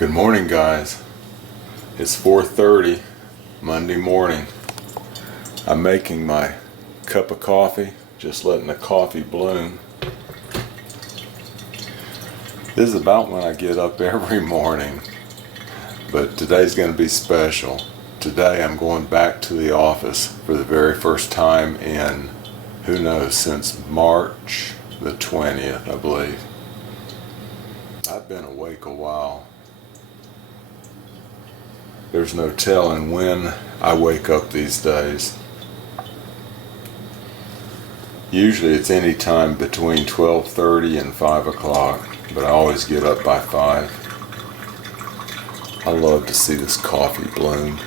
Good morning, guys. It's 4:30 Monday morning. I'm making my cup of coffee, just letting the coffee bloom. This is about when I get up every morning, but today's going to be special. Today I'm going back to the office for the very first time in, who knows, since March the 20th, I believe. I've been awake a while. There's no telling when I wake up these days. Usually it's any time between 12:30 and 5 o'clock, but I always get up by 5. I love to see this coffee bloom.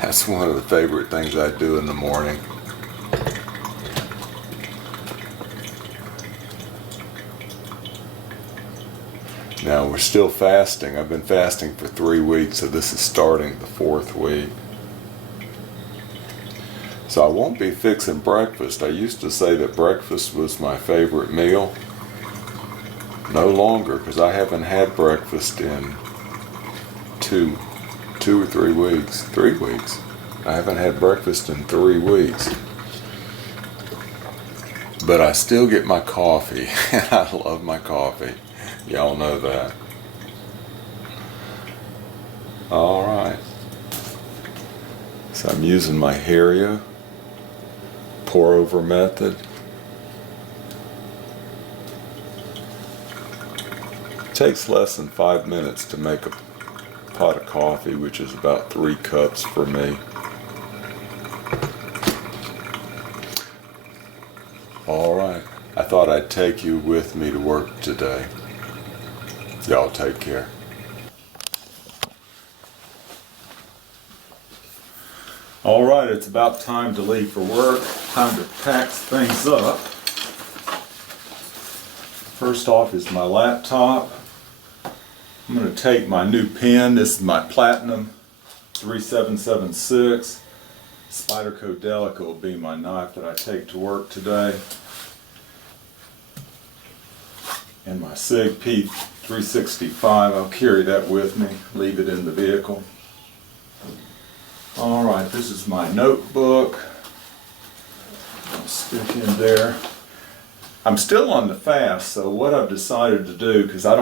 That's one of the favorite things I do in the morning. Now we're still fasting. I've been fasting for 3 weeks, so this is starting the 4th week. So I won't be fixing breakfast. I used to say that breakfast was my favorite meal. No longer, because I haven't had breakfast in two or 3 weeks. 3 weeks. I haven't had breakfast in 3 weeks. But I still get my coffee, and I love my coffee. Y'all know that. Alright. So I'm using my Hario pour over method. It takes less than 5 minutes to make a pot of coffee, which is about 3 cups for me. Alright. I thought I'd take you with me to work today. Y'all take care. Alright, it's about time to leave for work. Time to pack things up. First off is my laptop. I'm going to take my new pen. This is my Platinum 3776. Spyderco Delica will be my knife that I take to work today. And my SIG P365, I'll carry that with me, leave it in the vehicle. Alright, this is my notebook. I'll stick in there. I'm still on the fast, so what I've decided to do, because I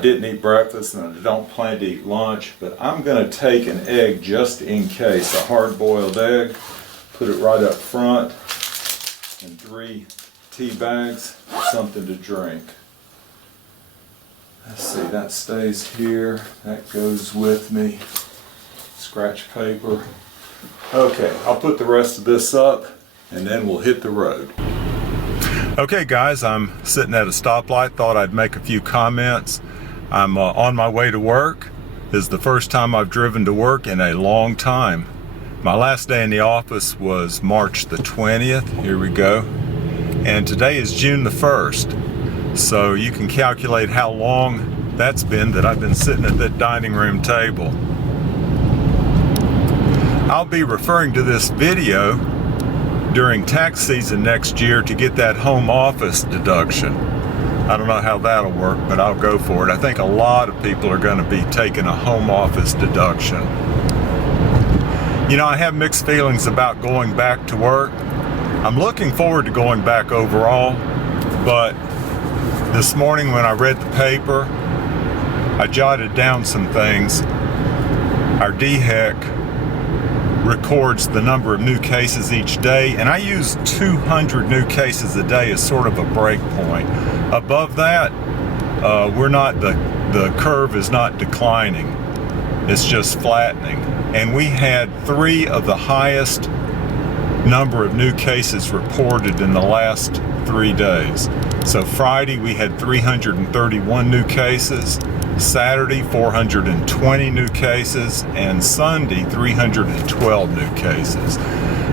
didn't eat breakfast and I don't plan to eat lunch, but I'm going to take an egg just in case, a hard-boiled egg, put it right up front, and 3 tea bags, something to drink. Let's see, that stays here, that goes with me, scratch paper. Okay, I'll put the rest of this up and then we'll hit the road. Okay guys, I'm sitting at a stoplight, thought I'd make a few comments. I'm on my way to work. This is the first time I've driven to work in a long time. My last day in the office was March the 20th, here we go. And today is June the 1st. So you can calculate how long that's been that I've been sitting at that dining room table. I'll be referring to this video during tax season next year to get that home office deduction. I don't know how that'll work, but I'll go for it. I think a lot of people are going to be taking a home office deduction. You know, I have mixed feelings about going back to work. I'm looking forward to going back overall, but this morning when I read the paper, I jotted down some things. Our DHEC records the number of new cases each day, and I use 200 new cases a day as sort of a break point. Above that, the curve is not declining. It's just flattening. And we had 3 of the highest number of new cases reported in the last 3 days. So Friday we had 331 new cases, Saturday 420 new cases, and Sunday 312 new cases.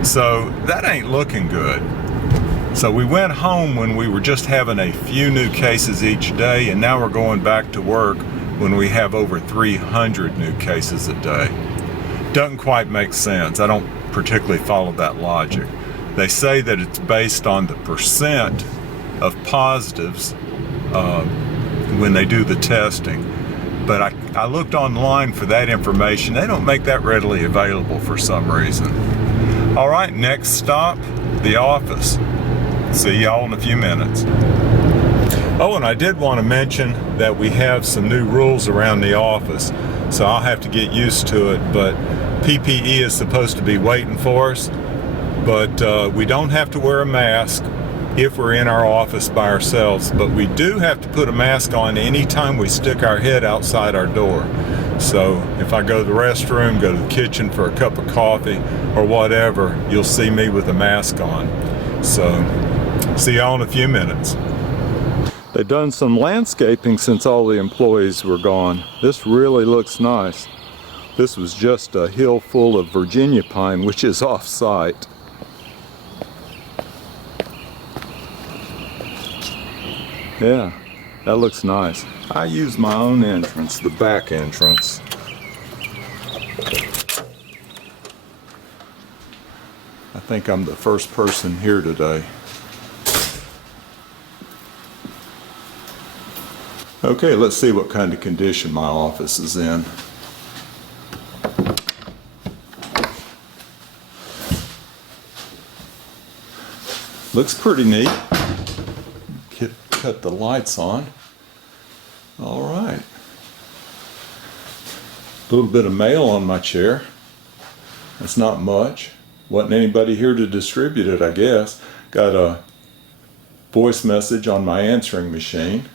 So that ain't looking good. So we went home when we were just having a few new cases each day, and now we're going back to work when we have over 300 new cases a day. Doesn't quite make sense. I don't particularly follow that logic. They say that it's based on the percent of positives when they do the testing. But I looked online for that information. They don't make that readily available for some reason. All right, next stop, the office. See y'all in a few minutes. Oh, and I did want to mention that we have some new rules around the office, so I'll have to get used to it, but PPE is supposed to be waiting for us, but we don't have to wear a mask if we're in our office by ourselves, but we do have to put a mask on anytime we stick our head outside our door. So if I go to the restroom, go to the kitchen for a cup of coffee or whatever, you'll see me with a mask on. So see y'all in a few minutes. They've done some landscaping since all the employees were gone. This really looks nice. This was just a hill full of Virginia pine, which is off-site. Yeah, that looks nice. I use my own entrance, the back entrance. I think I'm the first person here today. Okay, let's see what kind of condition my office is in. Looks pretty neat. Cut the lights on. All right. A little bit of mail on my chair. That's not much. Wasn't anybody here to distribute it, I guess. Got a voice message on my answering machine.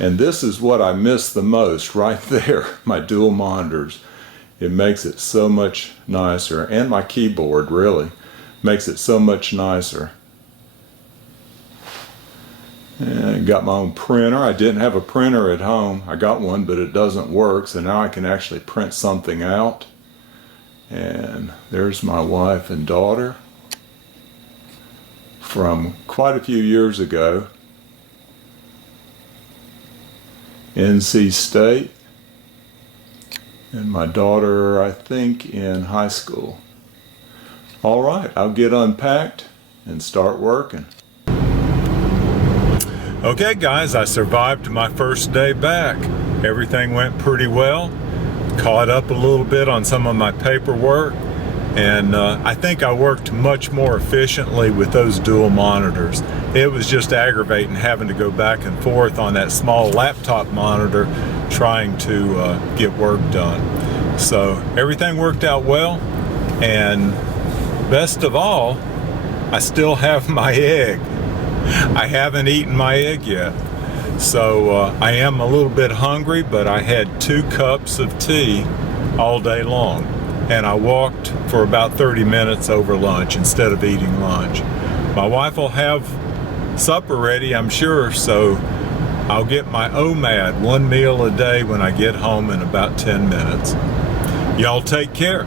And this is what I miss the most right there, my dual monitors. It makes it so much nicer, and my keyboard really makes it so much nicer. And I got my own printer. I didn't have a printer at home. I got one, but it doesn't work, so now I can actually print something out. And there's my wife and daughter from quite a few years ago. NC State, and my daughter, I think, in high school. All right, I'll get unpacked and start working. Okay guys, I survived my first day back. Everything went pretty well. Caught up a little bit on some of my paperwork, and I think I worked much more efficiently with those dual monitors. It was just aggravating having to go back and forth on that small laptop monitor trying to get work done. So everything worked out well, and best of all, I still have my egg. I haven't eaten my egg yet. So I am a little bit hungry, but I had 2 cups of tea all day long, and I walked for about 30 minutes over lunch instead of eating lunch. My wife will have supper ready, I'm sure, so I'll get my OMAD, 1 meal a day, when I get home in about 10 minutes. Y'all take care.